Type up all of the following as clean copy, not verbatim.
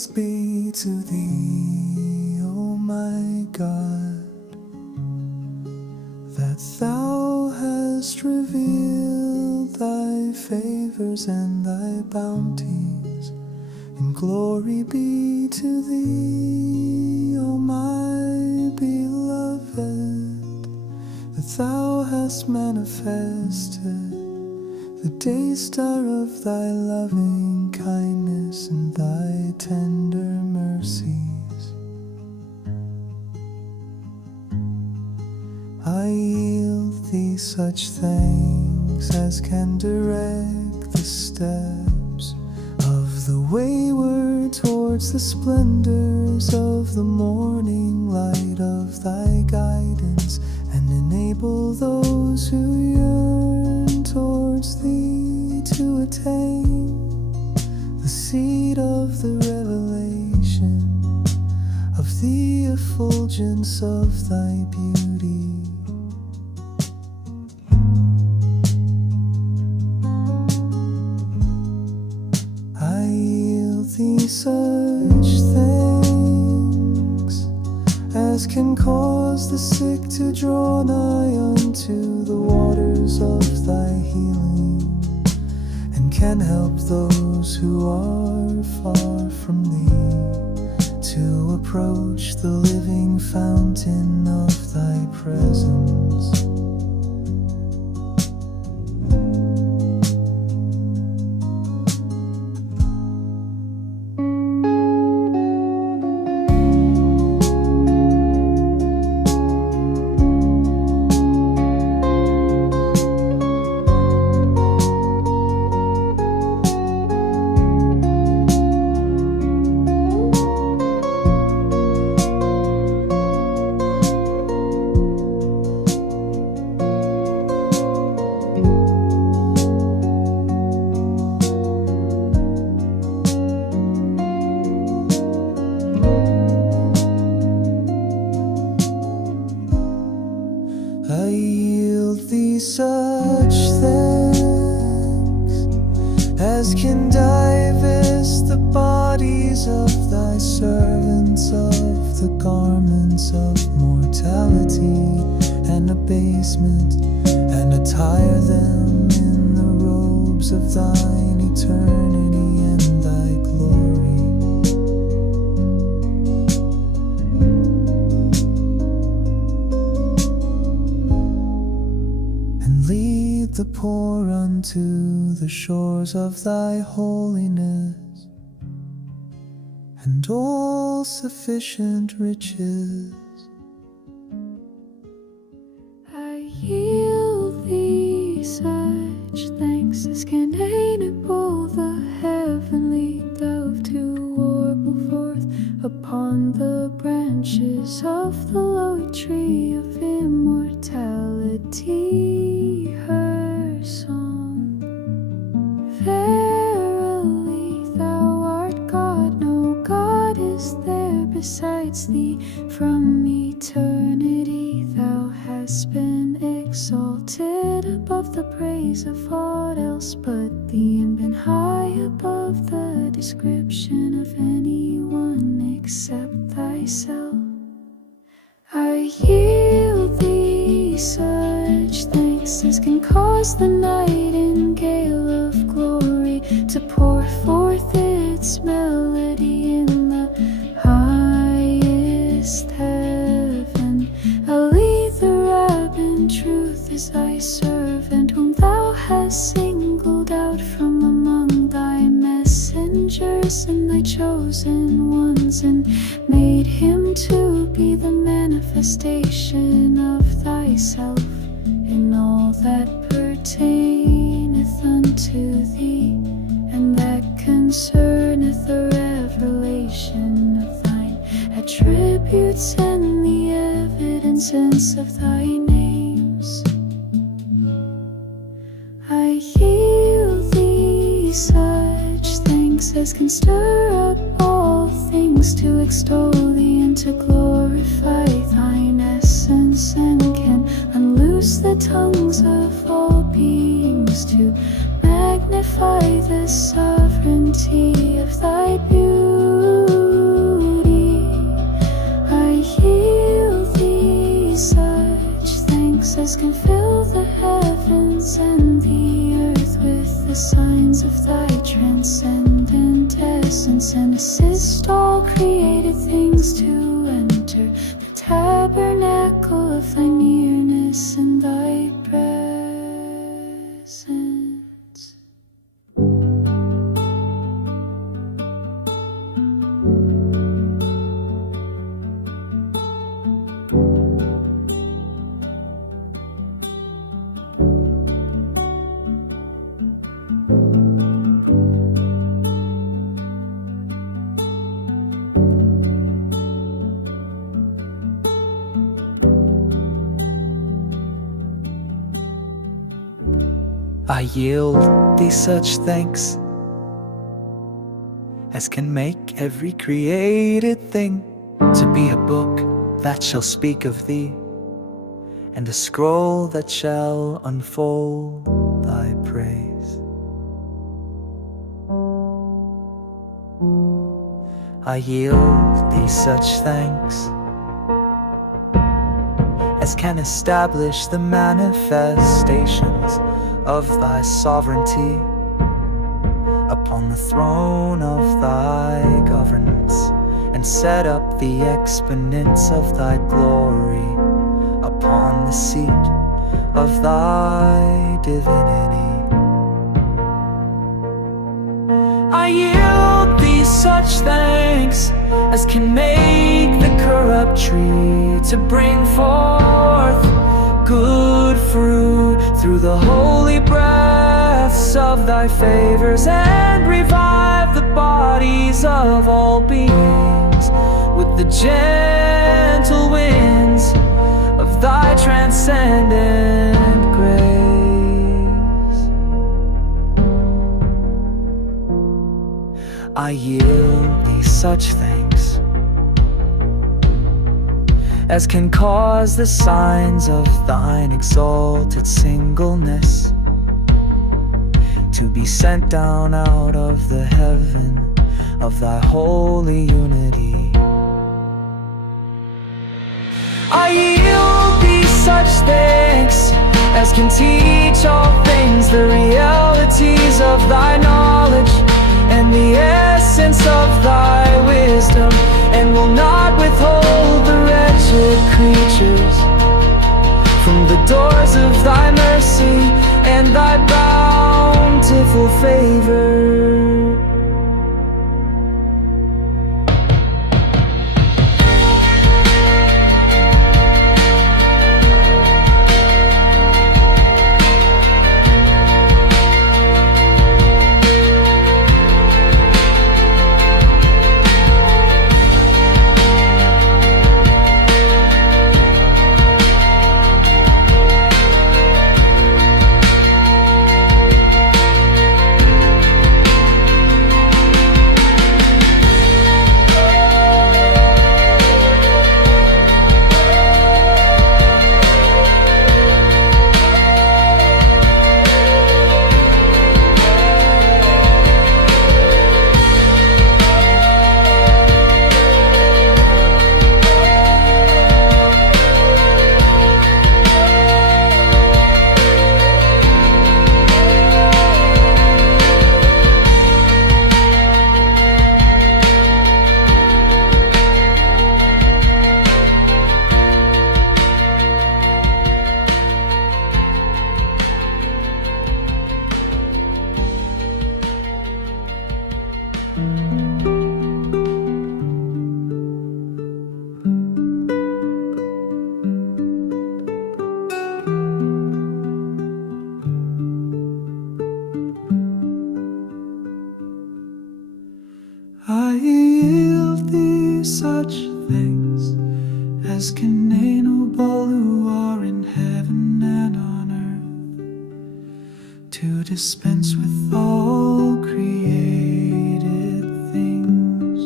thanks be to thee, O my God, that thou hast revealed thy favors and thy bounties. And glory be to thee, O my beloved, that thou hast manifested the day star of thy loving kindness and thy tender mercies. I yield thee such thanks as can direct the steps of the wayward towards the splendors of the morning light of thy guidance, and enable those who yearn towards thee to attain the seed of the revelation of the effulgence of thy beauty. I yield thee such thanks as can cause the sick to draw nigh unto the waters of thy healing, and can help those who are far from thee to approach the living fountain of thy presence. I yield thee such thanks as can divest the bodies of thy servants of the garments of mortality and abasement, and attire them in the robes of thine eternity and thy glory. Lead the poor unto the shores of thy holiness, and all sufficient riches. I yield thee such thanks as can enable the heavenly dove to warble forth upon the branches of the low tree of immortality her song. Verily thou art God, no God is there besides thee. From eternity thou hast been exalted above the praise of aught else but thee, and been high above the description of anyone except thyself. I yield thee such thanks as can cause the nightingale of glory to pour forth its melody in the highest heaven. Elitharab in truth is thy servant, whom thou hast singled out from among thy messengers and thy chosen ones, and made him to be the manifestation of thyself in all that pertaineth unto thee, and that concerneth the revelation of thine attributes and the evidences of thy names. I yield thee such thanks as can stir up all things to extol thee and to glorify thine essence, and can unloose the tongues of all beings to magnify the sovereignty of thy beauty. wings to enter the tabernacle of thy nearness and thy presence. I yield thee such thanks as can make every created thing to be a book that shall speak of thee, and a scroll that shall unfold thy praise. I yield thee such thanks as can establish the manifestations of thy sovereignty upon the throne of thy governance, and set up the exponents of thy glory upon the seat of thy divinity. I yield thee such thanks as can make the corrupt tree to bring forth good fruit through the holy breaths of thy favors, and revive the bodies of all beings with the gentle winds of thy transcendent grace. I yield thee such thanks as can cause the signs of thine exalted singleness to be sent down out of the heaven of thy holy unity. I yield thee such thanks as can teach all things the realities of thy knowledge and the essence of thy wisdom, and will not withhold the wretched creatures from the doors of thy mercy and thy bountiful favor. I yield thee such thanks as can enable who are in heaven and on earth to dispense with all created things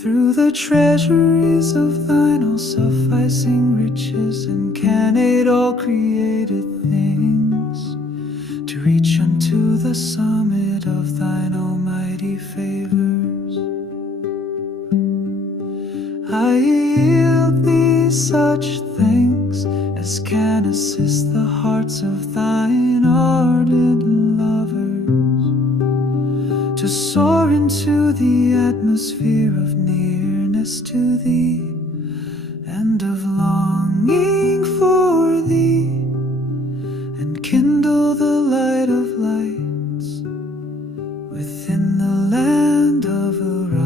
through the treasuries of thine all-sufficing riches, and can aid all created things to reach unto the summit of thine almighty favors. I yield thee such thanks as can assist the hearts of thine ardent lovers to soar into the atmosphere of nearness to Thee, and of longing for Thee, and kindle the light of lights within the land of Iraq.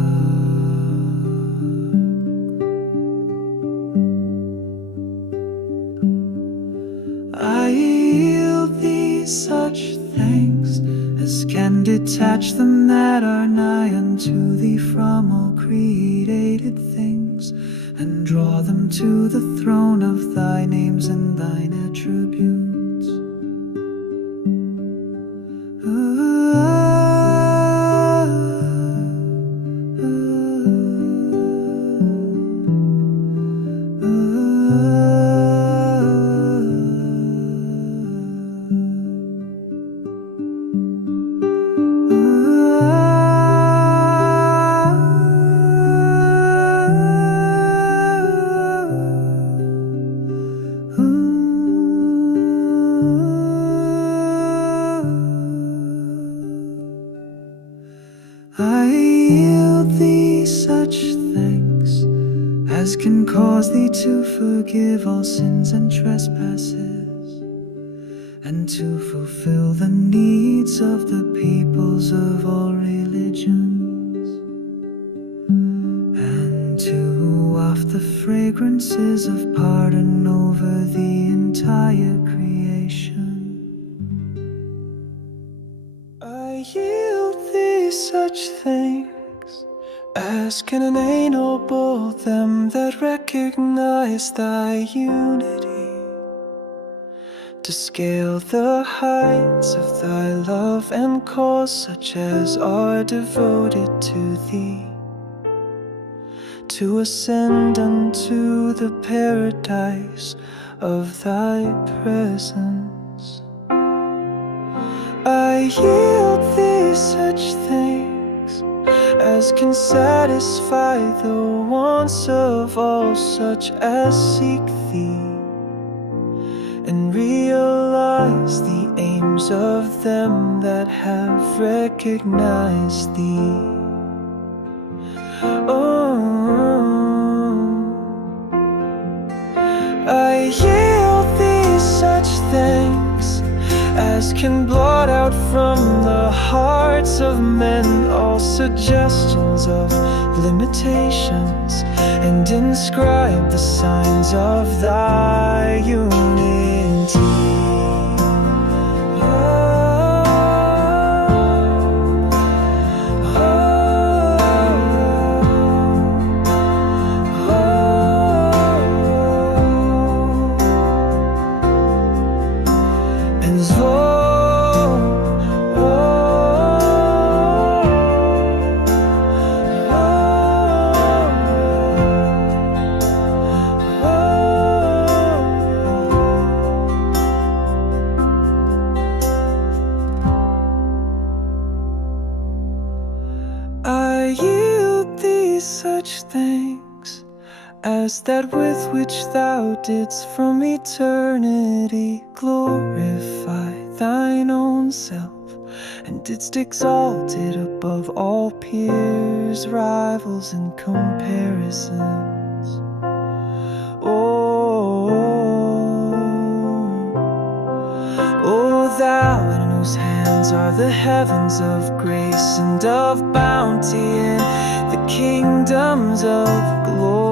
I yield Thee such thanks as can detach them that are nigh unto Thee from all created things, and draw them to the throne of Thy names and Thine attributes. I yield Thee such thanks as can cause Thee to forgive all sins and trespasses, and to fulfill the needs of the peoples of all religions, and to waft the fragrances of pardon over the entire creation. I yield Thee such thanks as can enable them that recognize Thy unity, to scale the heights of Thy love, and cause such as are devoted to Thee to ascend unto the paradise of Thy presence. I yield Thee such thanks as can satisfy the wants of all such as seek Thee, and realize the aims of them that have recognized Thee. Oh, I yield Thee such thanks as can blot out from the hearts of men all suggestions of limitations, and inscribe the signs of Thy unity. I yield Thee such thanks as that with which Thou didst from eternity glorify Thine own self, and didst exalt it above all peers, rivals, and comparisons. O Thou in whose hands are the heavens of grace and of bounty, and the kingdoms of glory,